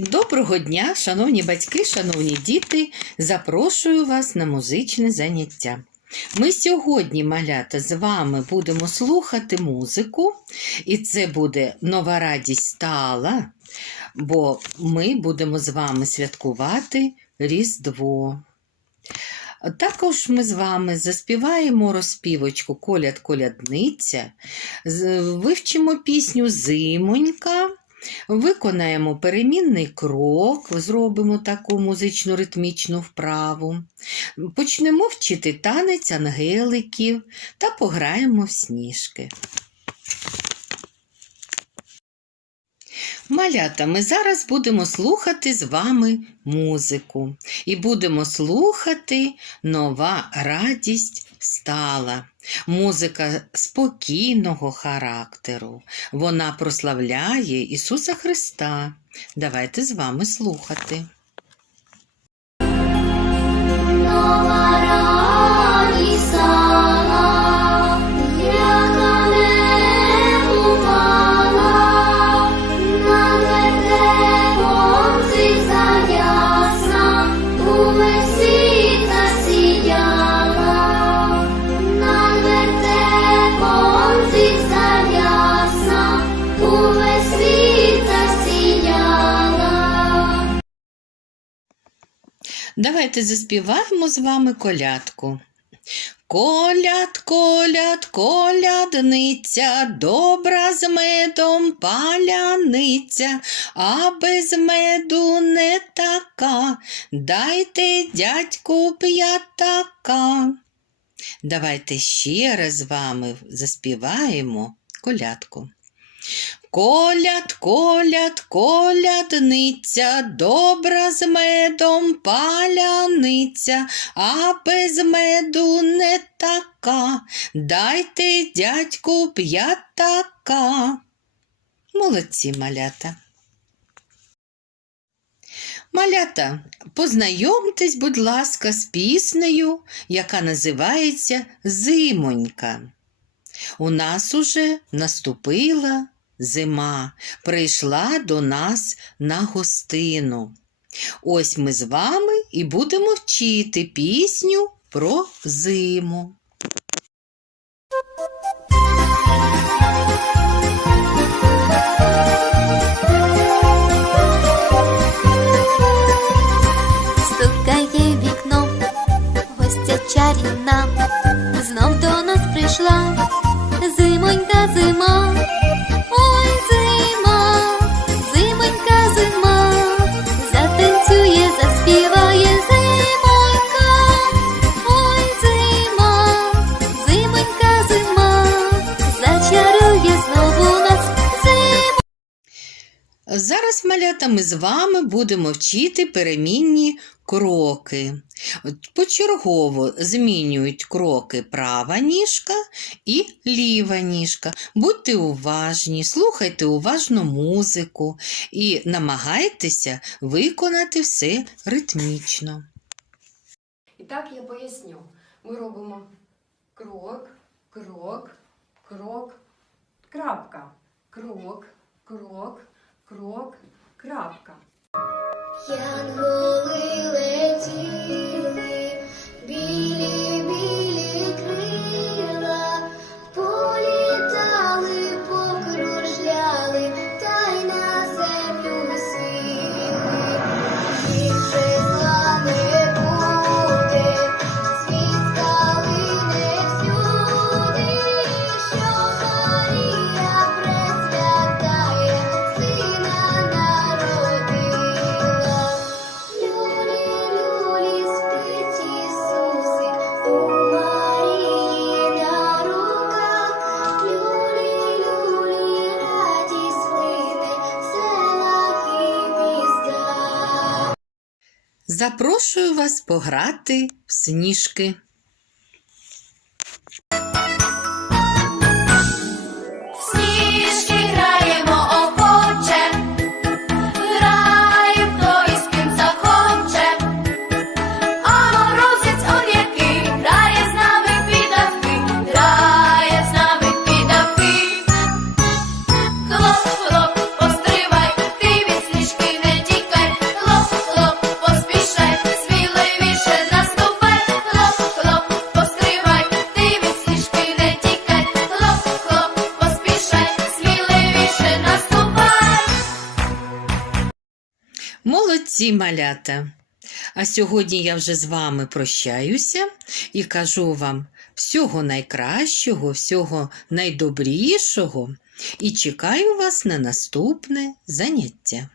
Доброго дня, шановні батьки, шановні діти. Запрошую вас на музичне заняття. Ми сьогодні, малята, з вами будемо слухати музику, і це буде нова радість стала, бо ми будемо з вами святкувати Різдво. Також ми з вами заспіваємо розпівочку Коляд колядниця, вивчимо пісню Зимонька. Виконаємо перемінний крок, зробимо таку музичну ритмічну вправу. Почнемо вчити танець ангеликів та пограємо в сніжки. Малята, ми зараз будемо слухати з вами музику і будемо слухати нова радість стала. Музика спокійного характеру. Вона прославляє Ісуса Христа. Давайте з вами слухати. Нова Давайте заспіваємо з вами колядку. Коляд, коляд, колядниця, добра з медом паляниця, а без меду не така. Дайте дядьку п'ятака. Давайте ще раз з вами заспіваємо колядку. Коляд, коляд, колядниця, добра з медом паляниця, а без меду не така. Дайте дядьку п'ятака. Молодці малята. Малята, познайомтесь, будь ласка, з піснею, яка називається Зимонька. У нас уже наступила зима, прийшла до нас на гостину. Ось ми з вами і будемо вчити пісню про зиму. Стукає Зараз, малята, ми з вами будемо вчити перемінні кроки. Почергово змінюють кроки права ніжка і ліва ніжка. Будьте уважні, слухайте уважно музику і намагайтеся виконати все ритмічно. І так я поясню. Ми робимо крок, крок, крок, крапка. Крок, крок, крок, крапка. Янголи летіли, Запрошую вас пограти в сніжки. Молодці малята! А сьогодні я вже з вами прощаюся і кажу вам всього найкращого, всього найдобрішого і чекаю вас на наступне заняття.